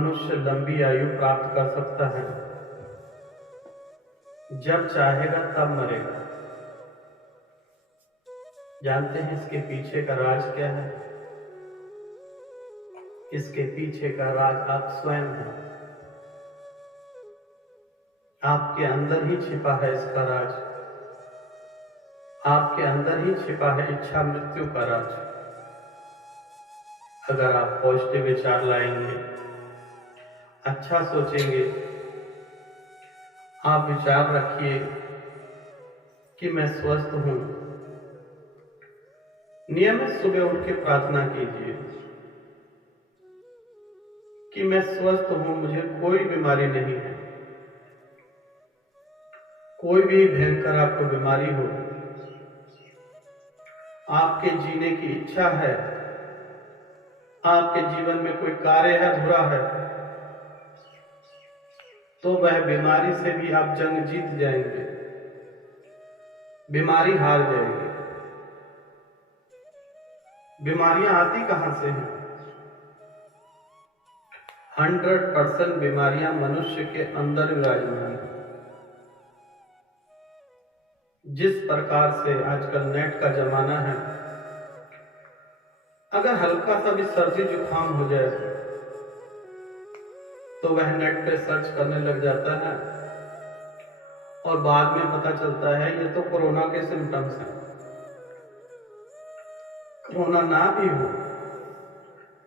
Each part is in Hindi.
मनुष्य लंबी आयु प्राप्त कर सकता है जब चाहेगा तब मरेगा। जानते हैं इसके पीछे का राज क्या है? इसके पीछे का राज आप स्वयं हैं। आपके अंदर ही छिपा है इसका राज। आपके अंदर ही छिपा है इच्छा मृत्यु का राज। अगर आप पॉजिटिव विचार लाएंगे, अच्छा सोचेंगे, आप विचार रखिए कि मैं स्वस्थ हूं। नियमित सुबह उठ के प्रार्थना कीजिए कि मैं स्वस्थ हूं, मुझे कोई बीमारी नहीं है। कोई भी भयंकर आपको बीमारी हो, आपके जीने की इच्छा है, आपके जीवन में कोई कार्य है अधूरा है, तो वह बीमारी से भी आप जंग जीत जाएंगे। बीमारी हार जाएगी। बीमारियां आती कहां से हैं? 100% बीमारियां मनुष्य के अंदर विराजमान है। जिस प्रकार से आजकल नेट का जमाना है, अगर हल्का सा भी सर्दी जुकाम हो जाए तो वह नेट पे सर्च करने लग जाता है और बाद में पता चलता है ये तो कोरोना के सिम्टम्स हैं। कोरोना ना भी हो,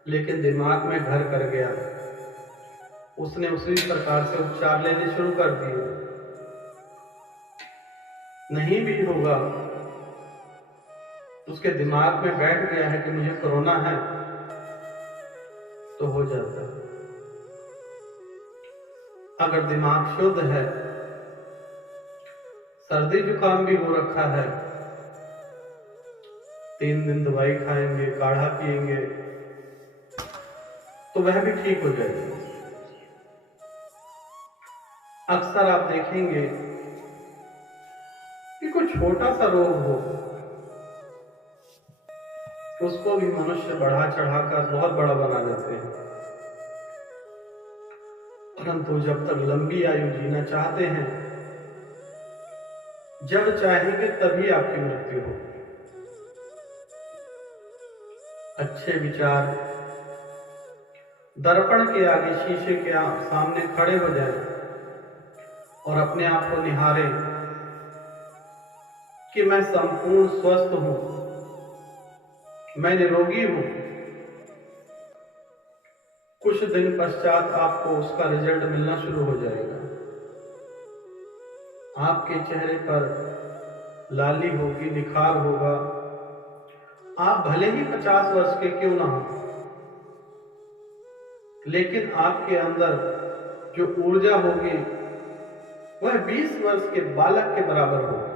लेकिन दिमाग में घर कर गया, उसने उसी प्रकार से उपचार लेने शुरू कर दिए। नहीं भी होगा, उसके दिमाग में बैठ गया है कि मुझे कोरोना है, तो हो जाता है। अगर दिमाग शुद्ध है, सर्दी जुकाम भी हो रखा है, 3 दिन दवाई खाएंगे, काढ़ा पिएंगे, तो वह भी ठीक हो जाएगा। अक्सर आप देखेंगे कि कोई छोटा सा रोग हो, उसको भी मनुष्य बढ़ा चढ़ाकर बहुत बड़ा बना देते हैं। परंतु जब तक लंबी आयु जीना चाहते हैं, जब चाहेंगे तभी आपकी मृत्यु हो। अच्छे विचार दर्पण के आगे, शीशे के सामने खड़े हो जाएं और अपने आप को निहारें कि मैं संपूर्ण स्वस्थ हूं, मैं निरोगी हूं। कुछ दिन पश्चात आपको उसका रिजल्ट मिलना शुरू हो जाएगा। आपके चेहरे पर लाली होगी, निखार होगा। आप भले ही 50 वर्ष के क्यों ना हो, लेकिन आपके अंदर जो ऊर्जा होगी वह 20 वर्ष के बालक के बराबर होगी।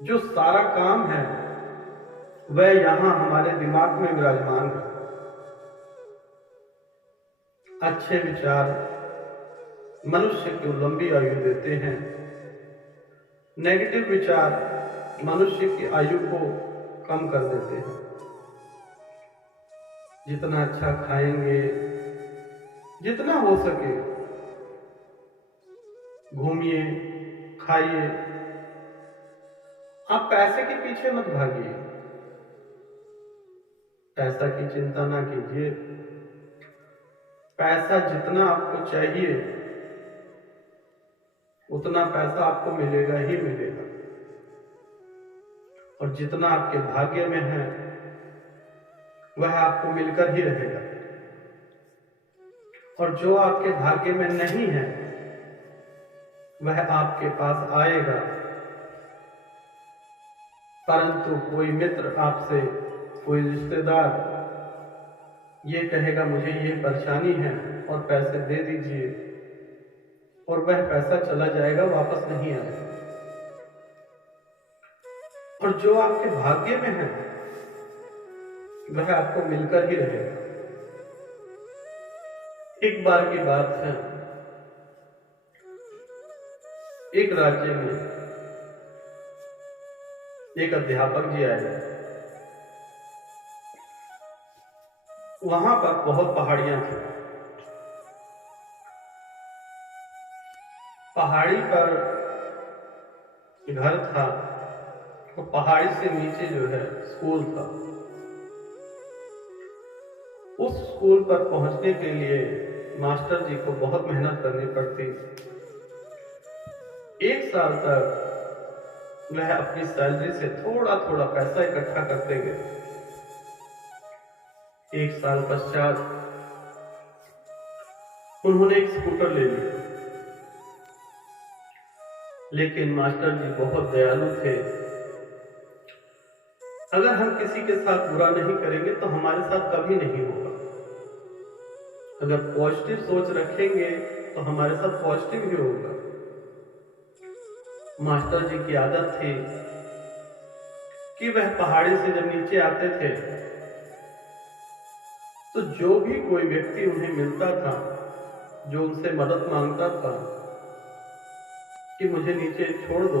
जो सारा काम है वह यहां हमारे दिमाग में विराजमान है। अच्छे विचार मनुष्य को लंबी आयु देते हैं। नेगेटिव विचार मनुष्य की आयु को कम कर देते हैं। जितना अच्छा खाएंगे, जितना हो सके घूमिए, खाइए। आप पैसे के पीछे मत भागिए, पैसा की चिंता ना कीजिए। पैसा जितना आपको चाहिए उतना पैसा आपको मिलेगा ही मिलेगा, और जितना आपके भाग्य में है वह आपको मिलकर ही रहेगा। और जो आपके भाग्य में नहीं है वह आपके पास आएगा। परंतु कोई मित्र आपसे, कोई रिश्तेदार ये कहेगा मुझे ये परेशानी है और पैसे दे दीजिए, और वह पैसा चला जाएगा, वापस नहीं आएगा। और जो आपके भाग्य में है वह आपको मिलकर ही रहेगा। एक बार की बात है, एक राज्य में एक अध्यापक जी आए। वहां पर बहुत पहाड़ियां थी। पहाड़ी पर घर था और पहाड़ी से नीचे जो है स्कूल था। उस स्कूल पर पहुंचने के लिए मास्टर जी को बहुत मेहनत करनी पड़ती। 1 साल तक वह अपनी सैलरी से थोड़ा थोड़ा पैसा इकट्ठा करते गए। 1 साल पश्चात उन्होंने एक स्कूटर ले लिया। लेकिन मास्टर जी बहुत दयालु थे। अगर हम किसी के साथ बुरा नहीं करेंगे तो हमारे साथ कभी नहीं होगा। अगर पॉजिटिव सोच रखेंगे तो हमारे साथ पॉजिटिव ही होगा। मास्टर जी की आदत थी कि वह पहाड़ी से जब नीचे आते थे तो जो भी कोई व्यक्ति उन्हें मिलता था, जो उनसे मदद मांगता था कि मुझे नीचे छोड़ दो,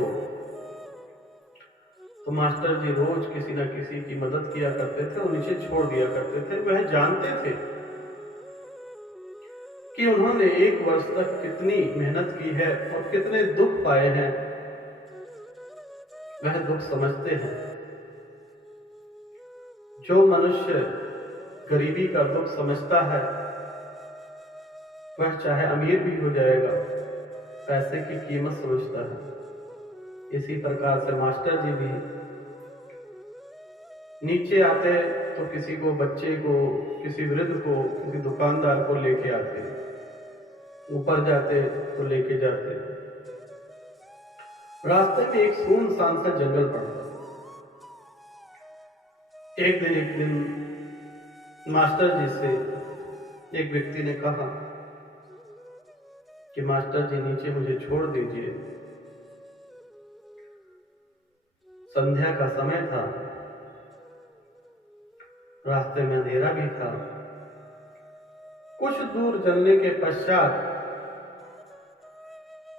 तो मास्टर जी रोज किसी न किसी की मदद किया करते थे और नीचे छोड़ दिया करते थे। वह जानते थे कि उन्होंने 1 वर्ष तक कितनी मेहनत की है और कितने दुख पाए हैं। वह दुख समझते हैं। जो मनुष्य गरीबी का दुख समझता है वह चाहे अमीर भी हो जाएगा, पैसे की कीमत समझता है। इसी प्रकार से मास्टर जी भी नीचे आते तो किसी को, बच्चे को, किसी वृद्ध को, किसी दुकानदार को लेके आते, ऊपर जाते तो लेके जाते। रास्ते में एक सुनसान सा जंगल पड़ता। एक दिन मास्टर जी से एक व्यक्ति ने कहा कि मास्टर जी नीचे मुझे छोड़ दीजिए। संध्या का समय था, रास्ते में अंधेरा भी था। कुछ दूर चलने के पश्चात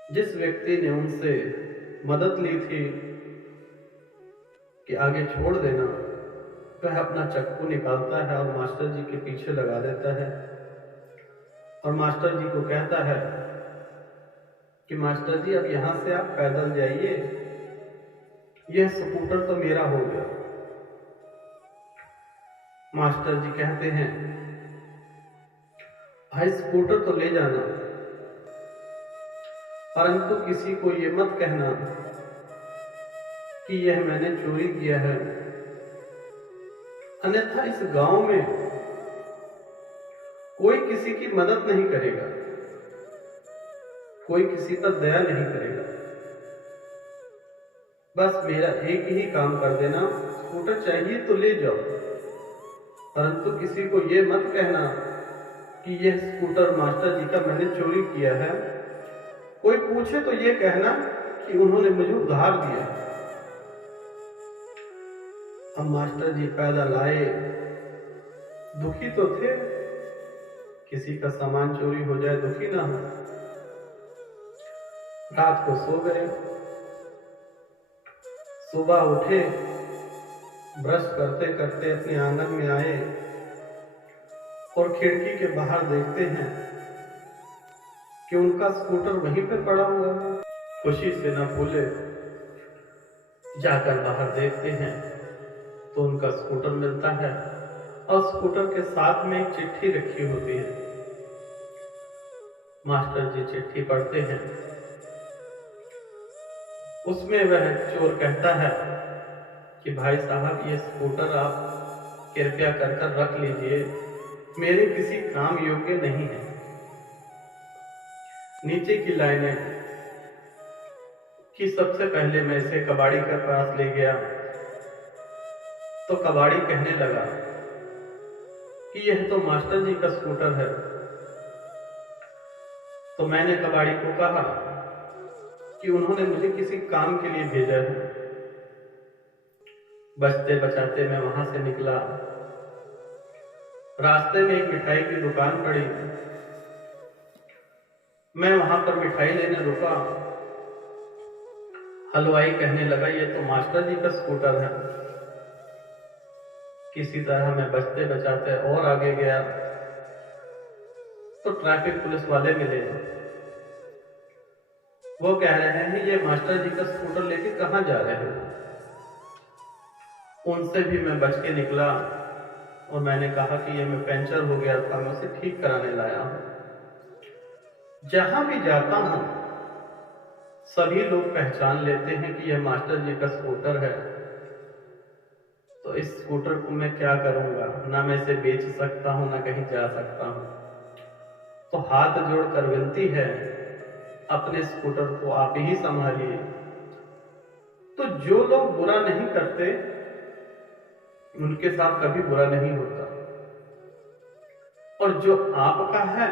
जिस व्यक्ति ने उनसे मदद ली थी कि आगे छोड़ देना, वह अपना चक्कू निकालता है और मास्टर जी के पीछे लगा देता है और मास्टर जी को कहता है कि मास्टर जी अब यहां से आप पैदल जाइए, यह स्कूटर तो मेरा हो गया। मास्टर जी कहते हैं, भाई स्कूटर तो ले जाना, परंतु किसी को यह मत कहना कि यह मैंने चोरी किया है, अन्यथा इस गांव में कोई किसी की मदद नहीं करेगा, कोई किसी पर दया नहीं करेगा। बस मेरा एक ही काम कर देना, स्कूटर चाहिए तो ले जाओ, परंतु किसी को यह मत कहना कि यह स्कूटर मास्टर जी का मैंने चोरी किया है। कोई पूछे तो यह कहना कि उन्होंने मुझे उधार दिया। हम मास्टर जी पैदल आए, दुखी तो थे, किसी का सामान चोरी हो जाए दुखी ना हो। रात को सो गए, सुबह उठे, ब्रश करते करते अपने आंगन में आए और खिड़की के बाहर देखते हैं कि उनका स्कूटर वहीं पे पड़ा हुआ है। खुशी से न भूले, जाकर बाहर देखते हैं तो उनका स्कूटर मिलता है और स्कूटर के साथ में एक चिट्ठी रखी होती है। मास्टर जी चिट्ठी पढ़ते हैं, उसमें वह चोर कहता है कि भाई साहब ये स्कूटर आप कृपया कर रख लीजिए, मेरे किसी काम योग्य नहीं है। नीचे की लाइनें कि सबसे पहले मैं इसे कबाड़ी के पास ले गया तो कबाड़ी कहने लगा कि यह तो मास्टर जी का स्कूटर है। तो मैंने कबाड़ी को कहा कि उन्होंने मुझे किसी काम के लिए भेजा है। बचते बचाते मैं वहां से निकला। रास्ते में एक मिठाई की दुकान पड़ी, मैं वहां पर मिठाई लेने रुका। हलवाई कहने लगा ये तो मास्टर जी का स्कूटर है, किसी तरह मैं बचते बचाते और आगे गया तो ट्रैफिक पुलिस वाले मिले। वो कह रहे हैं ये मास्टर जी का स्कूटर लेके कहाँ जा रहे हो। उनसे भी मैं बच के निकला और मैंने कहा कि ये मैं पंचर हो गया था, मैं उसे ठीक कराने लाया हूं। जहां भी जाता हूं सभी लोग पहचान लेते हैं कि यह मास्टर जी का स्कूटर है। तो इस स्कूटर को मैं क्या करूंगा, ना मैं इसे बेच सकता हूं ना कहीं जा सकता हूं। तो हाथ जोड़कर विनती है, अपने स्कूटर को आप ही संभालिए। तो जो लोग बुरा नहीं करते उनके साथ कभी बुरा नहीं होता, और जो आपका है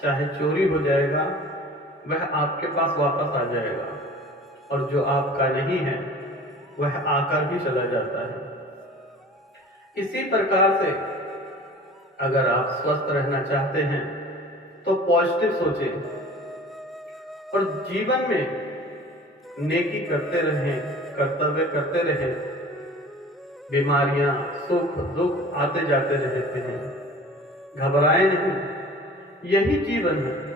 चाहे चोरी हो जाएगा वह आपके पास वापस आ जाएगा, और जो आपका नहीं है वह आकर भी चला जाता है। इसी प्रकार से अगर आप स्वस्थ रहना चाहते हैं तो पॉजिटिव सोचें और जीवन में नेकी करते रहें, कर्तव्य करते रहें। बीमारियां सुख दुख आते जाते रहते हैं, घबराएं नहीं, यही जीवन है।